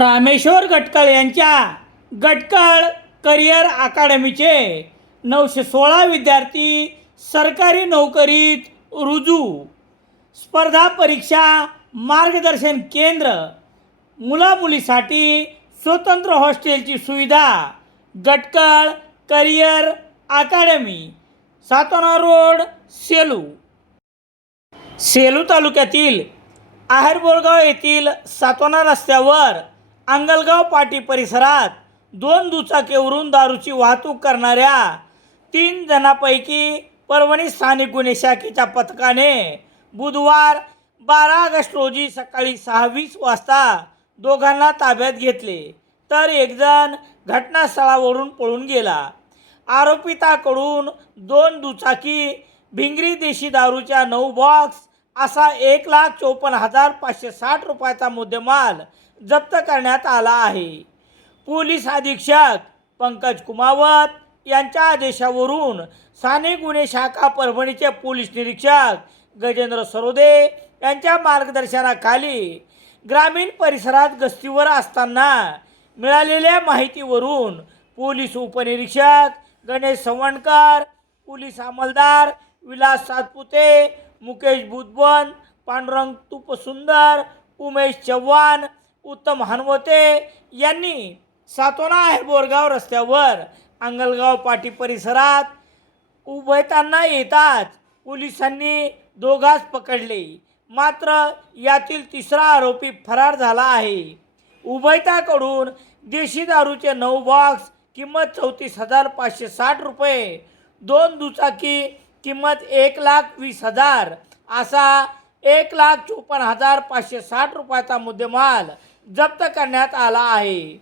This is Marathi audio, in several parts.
रामेश्वर गटकळ यांच्या गटकळ करिअर अकादमीचे 916 विद्यार्थी सरकारी नोकरीत रुजू. स्पर्धा परीक्षा मार्गदर्शन केंद्र, मुलामुलीसाठी स्वतंत्र हॉस्टेलची सुविधा. गटकळ करिअर अकादमी, सातोना रोड, सेलू. सेलू तालुक्यातील आहेरबोरगाव येथील सातोना रस्त्यावर अंगलगाव पाटी परिसरात 2 दुचाकीवरून दारूची वाहतूक करणाऱ्या 3 जणांपैकी परभणी स्थानिक गुन्हे शाखेच्या पथकाने बुधवार 12 ऑगस्ट रोजी सकाळी 6:20 वाजता दोघांना ताब्यात घेतले, तर एक जण घटनास्थळावरून पळून गेला. आरोपिताकडून 2 दुचाकी, भिंगरी देशी दारूच्या 9 बॉक्स असा 1,54,560 रुपयाचा मुद्देमाल जप्त करण्यात आला आहे. पोलीस अधीक्षक पंकज कुमावत यांच्या आदेशावरून स्थानिक गुन्हे शाखा परभणीचे पोलीस निरीक्षक गजेंद्र सरोदे यांच्या मार्गदर्शनाखाली ग्रामीण परिसरात गस्तीवर असताना मिळालेल्या माहितीवरून पोलीस उपनिरीक्षक गणेश सवणकर, पोलीस अंमलदार विलास सातपुते, मुकेश बुधवन, पांडुरंग तुपसुंदर, उमेश चव्हाण, उत्तम हनवते यांनी सातोना आहेरबोरगाव रस्त्यावर अंगलगाव पाटी परिसरात उभयतांना येताच पोलिसांनी दोघांस पकडले. मात्र यातील तिसरा आरोपी फरार झाला आहे. उभयताकडून देशी दारूचे 9 बॉक्स किंमत 34,560 रुपये, 2 दुचाकी किंमत 1,20,000 असा 1,54,560 रुपयाचा मुद्देमाल जप्त करण्यात आला आहे.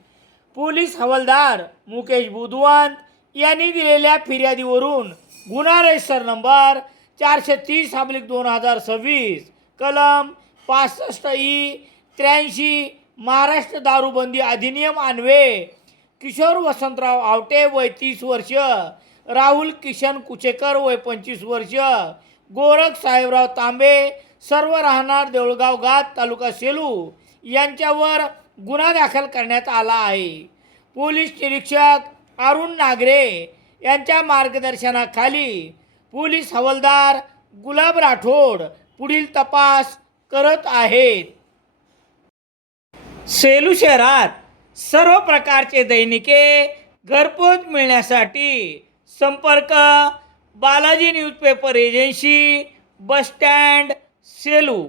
पोलीस हवालदार मुकेश बुधवंत यांनी दिलेल्या फिर्यादीवरून गुन्हा रजिस्टर नंबर 430/2026 कलम 65E83 महाराष्ट्र दारूबंदी अधिनियम अन्वये किशोर वसंतराव आवटे वय 30 वर्ष, राहुल किशन कुचेकर वय 25 वर्ष, गोरख साहेबराव तांबे सर्व राहणार देऊळगाव घाट तालुका सेलू यांच्यावर गुन्हा दाखल करण्यात आला आहे. पोलीस निरीक्षक अरुण नागरे यांच्या मार्गदर्शनाखाली पोलीस हवालदार गुलाब राठोड पुढील तपास करत आहेत. सेलू शहरात सर्व प्रकारचे दैनिके घरपोच मिळण्यासाठी संपर्क Balaji newspaper agency, bus stand, Selu.